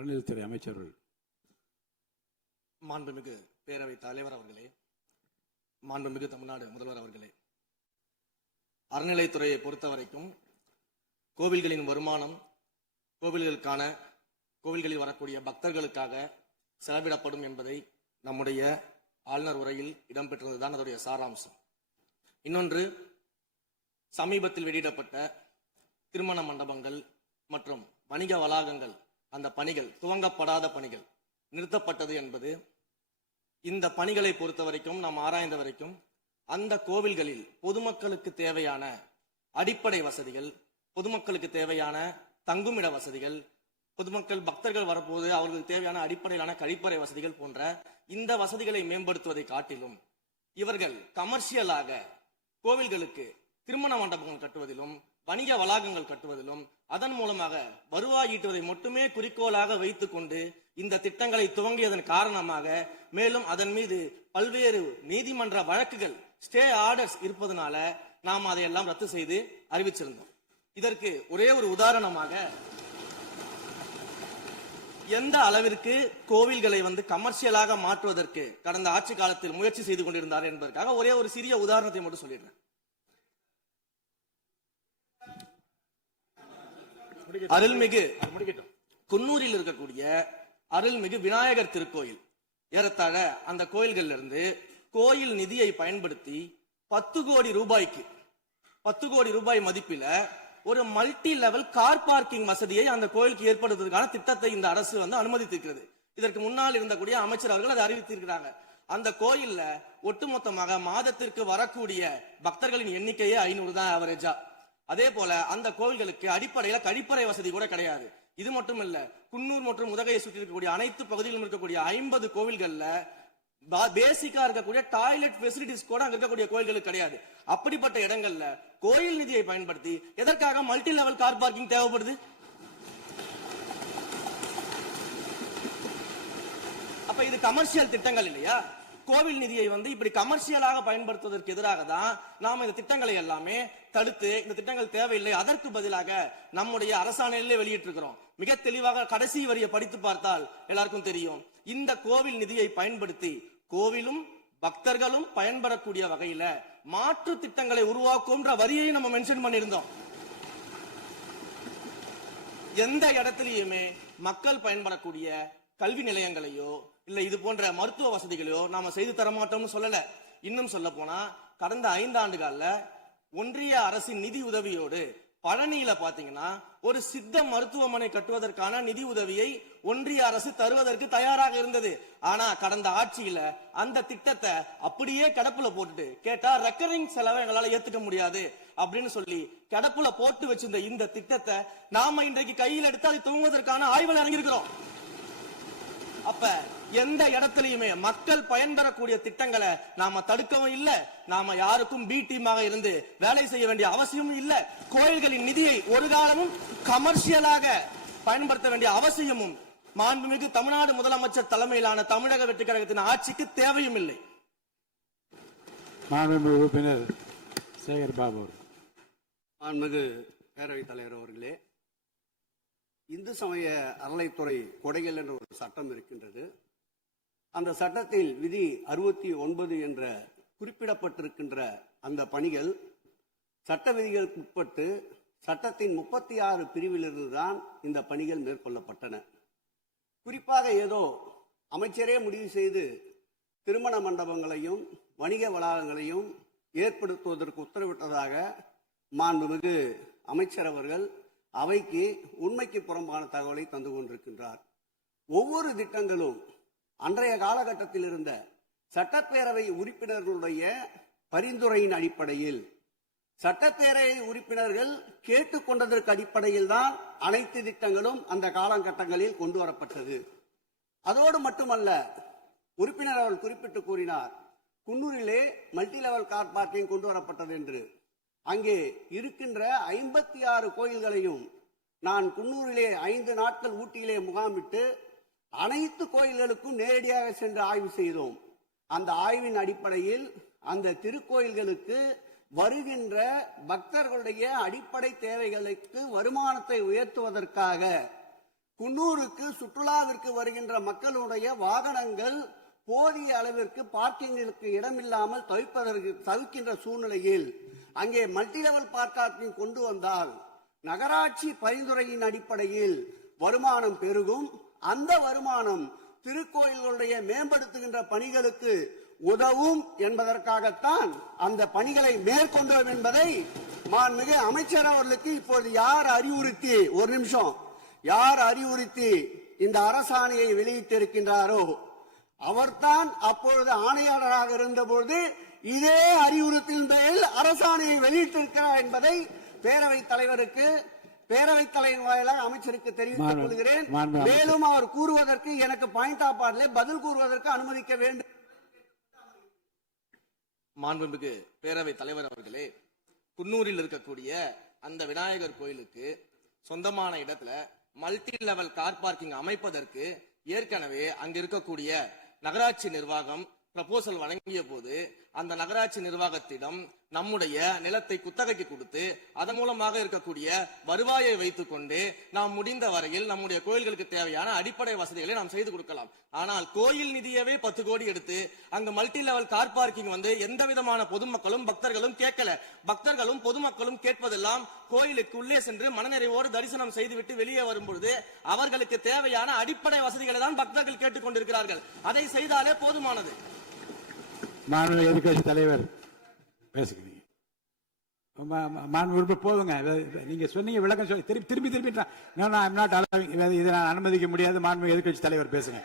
அறநிலையத்துறை அமைச்சர்கள். மாண்புமிகு பேரவைத் தலைவர் அவர்களே, மாண்புமிகு தமிழ்நாடு முதல்வர் அவர்களே, அறநிலையத்துறையை பொறுத்தவரைக்கும் கோவில்களின் வருமானம் கோவில்களில் வரக்கூடிய பக்தர்களுக்காக செலவிடப்படும் என்பதை நம்முடைய ஆளுநர் உரையில் இடம்பெற்றதுதான் அதனுடைய சாராம்சம். இன்னொன்று, சமீபத்தில் வெளியிடப்பட்ட திருமண மண்டபங்கள் மற்றும் வணிக வளாகங்கள், அந்த பணிகள் துவங்கப்படாத பணிகள் நிறுத்தப்பட்டது என்பது, இந்த பணிகளை பொறுத்த வரைக்கும் நாம் ஆராய்ந்த வரைக்கும் அந்த கோவில்களில் பொதுமக்களுக்கு தேவையான அடிப்படை வசதிகள், பொதுமக்களுக்கு தேவையான தங்குமிட வசதிகள், பொதுமக்கள் பக்தர்கள் வரப்போது அவர்களுக்கு தேவையான அடிப்படையிலான கழிப்பறை வசதிகள் போன்ற இந்த வசதிகளை மேம்படுத்துவதை காட்டிலும் இவர்கள் கமர்ஷியலாக கோவில்களுக்கு திருமண மண்டபங்கள் கட்டுவதிலும் வணிக வளாகங்கள் கட்டுவதிலும் அதன் மூலமாக வருவாய் ஈட்டுவதை மட்டுமே குறிக்கோளாக வைத்துக் கொண்டு இந்த திட்டங்களை துவங்கியதன் காரணமாக மேலும் அதன் மீது பல்வேறு நீதிமன்ற வழக்குகள், ஸ்டே ஆர்டர்ஸ் இருப்பதனால நாம் அதையெல்லாம் ரத்து செய்து அறிவிச்சிருந்தோம். இதற்கு ஒரே ஒரு உதாரணமாக, எந்த அளவிற்கு கோவில்களை கமர்ஷியலாக மாற்றுவதற்கு கடந்த ஆட்சி காலத்தில் முயற்சி செய்து கொண்டிருந்தார் என்பதற்காக ஒரே ஒரு சிறிய உதாரணத்தை மட்டும் சொல்லிடுறேன். அருள்மிகு குன்னூரில் இருக்கக்கூடிய அருள்மிகு விநாயகர் திருக்கோயில், ஏறத்தாழ அந்த கோயில்கள் இருந்து கோயில் நிதியை பயன்படுத்தி 10 கோடி ரூபாய் மதிப்பில ஒரு மல்டி லெவல் கார் பார்க்கிங் வசதியை அந்த கோயிலுக்கு ஏற்படுத்துவதற்கான திட்டத்தை இந்த அரசு அனுமதித்திருக்கிறது. இதற்கு முன்னால் இருந்தக்கூடிய அமைச்சர் அவர்கள் அதை அறிவித்திருக்கிறாங்க. அந்த கோயில்ல ஒட்டுமொத்தமாக மாதத்திற்கு வரக்கூடிய பக்தர்களின் எண்ணிக்கையே 500 தான் ஆவரேஜா. அதே போல அந்த கோவில்களுக்கு அடிப்படையில கழிப்பறை வசதி கூட கிடையாது. இது மட்டும் இல்ல, குன்னூர் மற்றும் உதகையை சுற்றி இருக்கக்கூடிய அனைத்து பகுதிகளிலும் இருக்கக்கூடிய 50 கோவில்கள்ல பேசிக்கா இருக்கக்கூடிய டாய்லெட் ஃபெசிலிட்டிஸ் கூட அங்க இருக்கக்கூடிய கோயில்களுக்கு கிடையாது. அப்படிப்பட்ட இடங்கள்ல கோயில் நிதியை பயன்படுத்தி எதற்காக மல்டி லெவல் கார் பார்க்கிங் தேவைப்படுது? அப்ப இது கமர்ஷியல் திட்டங்கள் இல்லையா? கோவில் நிதியை இப்படி கமர்ஷியலாக பயன்படுத்துவதற்கு எதிராக தான் நாம இந்த திட்டங்களை எல்லாமே தடுத்து, இந்த திட்டங்கள் தேவையில்லை, அதற்கு பதிலாக நம்முடைய அரசாணையிலே வெளியிட்டிருக்கிறோம். மிக தெளிவாக கடைசி வரியை படித்து பார்த்தால் எல்லாருக்கும் தெரியும். இந்த கோவில் நிதியை பயன்படுத்தி கோவிலும் பக்தர்களும் பயன்படக்கூடிய வகையில மாற்று திட்டங்களை உருவாக்கும் வரியை நம்ம மென்ஷன் பண்ணியிருந்தோம். எந்த இடத்திலேயுமே மக்கள் பயன்படக்கூடிய கல்வி நிலையங்களையோ இல்ல இது போன்ற மருத்துவ வசதிகளையோ நாம செய்து தர மாட்டோம்னு சொல்லல. இன்னும் சொல்ல போனா, கடந்த 5 ஆண்டுகள்ல ஒன்றிய அரசின் நிதி உதவியோடு பழனியில பாத்தீங்கன்னா ஒரு சித்த மருத்துவமனை கட்டுவதற்கான நிதி உதவியை ஒன்றிய அரசு தருவதற்கு தயாராக இருந்தது. ஆனா கடந்த ஆட்சியில அந்த திட்டத்தை அப்படியே கிடப்புல போட்டுட்டு, கேட்டா ரெக்கரிங் செலவை எங்களால ஏத்துக்க முடியாது அப்படின்னு சொல்லி கிடப்புல போட்டு வச்சிருந்த இந்த திட்டத்தை நாம இன்றைக்கு கையில் எடுத்து அதை துவங்குவதற்கான ஆய்வில் இறங்கியிருக்கிறோம். அப்ப எந்த இடத்திலையுமே மக்கள் பயன்பெறக்கூடிய திட்டங்களை நாம தடுக்கவும் இல்லை, நாம யாருக்கும் பி டீமாக இருந்து வேலை செய்ய வேண்டிய அவசியமும் இல்லை. கோயில்களின் நிதியை ஒரு காலமும் கமர்ஷியலாக பயன்படுத்த வேண்டிய அவசியமும் மாண்புமிகு தமிழ்நாடு முதலமைச்சர் தலைமையிலான தமிழக வெற்றி கழகத்தின் ஆட்சிக்கு தேவையும் இல்லை. மாண்புமிகு உறுப்பினர் சேகர் பாபு. மாண்புமிகு பேரவைத் தலைவர் அவர்களே, இந்து சமய அறநிலைத்துறை கொடைகள் என்ற ஒரு சட்டம் இருக்கின்றது. அந்த சட்டத்தில் விதி 69 என்ற குறிப்பிடப்பட்டிருக்கின்ற அந்த பணிகள் சட்ட விதிகளுக்கு உட்பட்டு சட்டத்தின் 36 பிரிவிலிருந்து தான் இந்த பணிகள் மேற்கொள்ளப்பட்டன. குறிப்பாக ஏதோ அமைச்சரே முடிவு செய்து திருமண மண்டபங்களையும் வணிக வளாகங்களையும் ஏற்படுத்துவதற்கு உத்தரவிட்டதாக மாண்புமிகு அமைச்சர் அவர்கள் அவைக்கு உண்மைக்கு புறம்பான தகவலை தந்து கொண்டிருக்கின்றார். ஒவ்வொரு திட்டங்களும் அன்றைய காலகட்டத்தில் இருந்த சட்டப்பேரவை உறுப்பினர்களுடைய பரிந்துரையின் அடிப்படையில், சட்டப்பேரவை உறுப்பினர்கள் கேட்டுக்கொண்டதற்கு அடிப்படையில் தான் அனைத்து திட்டங்களும் அந்த காலகட்டங்களில் கொண்டு வரப்பட்டது. அதோடு மட்டுமல்ல, உறுப்பினர் அவர்கள் குறிப்பிட்டு கூறினார், குன்னூரிலே மல்டி லெவல் கார் பார்க்கிங் கொண்டு வரப்பட்டது என்று. அங்கே இருக்கின்ற 56 கோயில்களையும் நான் குன்னூரிலே 5 நாட்கள் ஊட்டியிலே முகாமிட்டு அனைத்து கோயில்களுக்கும் நேரடியாக சென்று ஆய்வு செய்தோம். அந்த ஆய்வின் அடிப்படையில் அந்த திருக்கோயில்களுக்கு வருகின்ற பக்தர்களுடைய அடிப்படை தேவைகளுக்கு வருமானத்தை உயர்த்துவதற்காக குன்னூருக்கு சுற்றுலாவிற்கு வருகின்ற மக்களுடைய வாகனங்கள் போதிய அளவிற்கு பார்க்கிங்களுக்கு இடமில்லாமல் தவிக்கின்ற சூழ்நிலையில் அங்கே மல்டி லெவல் பார்க்கிங் கொண்டு வந்தால் நகராட்சி பரிந்துரையின் அடிப்படையில் வருமானம் பெருகும். அந்த வருமானம் திருக்கோயில்களுடைய மேம்படுத்துகின்ற பணிகளுக்கு உதவும் என்பதற்காகத்தான் அந்த பணிகளை மேற்கொண்டோம் என்பதை மாண்புமிகு அமைச்சர் அவர்களுக்கு இப்போது யார் அறிவுறுத்தி இந்த அரசாணையை வெளியிட்டிருக்கின்றாரோ அவர்தான் அப்பொழுது ஆணையாளராக இருந்தபோது இதே அறிவுறுத்தின் பேரில் அரசாணையை வெளியிட்டிருக்கிறார் என்பதை பேரவைத் தலைவர் வாயிலாக அமைச்சருக்கு தெரிவித்துக் கொள்கிறேன். மேலும் அவர் கூறுவதற்கு எனக்கு பாயிண்ட் ஆஃப் ஆர்டரில் பதில் கூறுவதற்கு அனுமதிக்க வேண்டும். மாண்புமிகு பேரவைத் தலைவர் அவர்களே, குன்னூரில் இருக்கக்கூடிய அந்த விநாயகர் கோயிலுக்கு சொந்தமான இடத்துல மல்டி லெவல் கார் பார்க்கிங் அமைப்பதற்கு ஏற்கனவே அங்க இருக்கக்கூடிய நகராட்சி நிர்வாகம் ப்ரப்போசல் வழங்கிய போது அந்த நகராட்சி நிர்வாகத்திடம் நம்முடைய நிலத்தை குத்தகைக்கு கொடுத்து அதன் மூலமாக இருக்கக்கூடிய வருவாயை வைத்துக் கொண்டு நாம் முடிந்த வரையில் நம்முடைய கோயில்களுக்கு தேவையான அடிப்படை வசதிகளை நாம் செய்து கொடுக்கலாம். ஆனால் கோயில் நிதியவே 10 கோடி எடுத்து அங்க மல்டி லெவல் கார் பார்க்கிங் எந்த விதமான பொதுமக்களும் பக்தர்களும் கேட்கல. பக்தர்களும் பொதுமக்களும் கேட்பதெல்லாம் கோயிலுக்கு உள்ளே சென்று மனநிறைவோடு தரிசனம் செய்துவிட்டு வெளியே வரும்பொழுது அவர்களுக்கு தேவையான அடிப்படை வசதிகளை தான் பக்தர்கள் கேட்டுக் கொண்டிருக்கிறார்கள். அதை செய்தாலே போதுமானது. மாண்புமிகு எதிர்க்கட்சி தலைவர் பேசுகிறீங்க. மாண்பு போதுங்க. நீங்க சொன்னீங்க விளக்கம் சொல்லி திருப்பி இதை நான் அனுமதிக்க முடியாது. மாண்புமிகு எதிர்க்கட்சி தலைவர் பேசுங்க.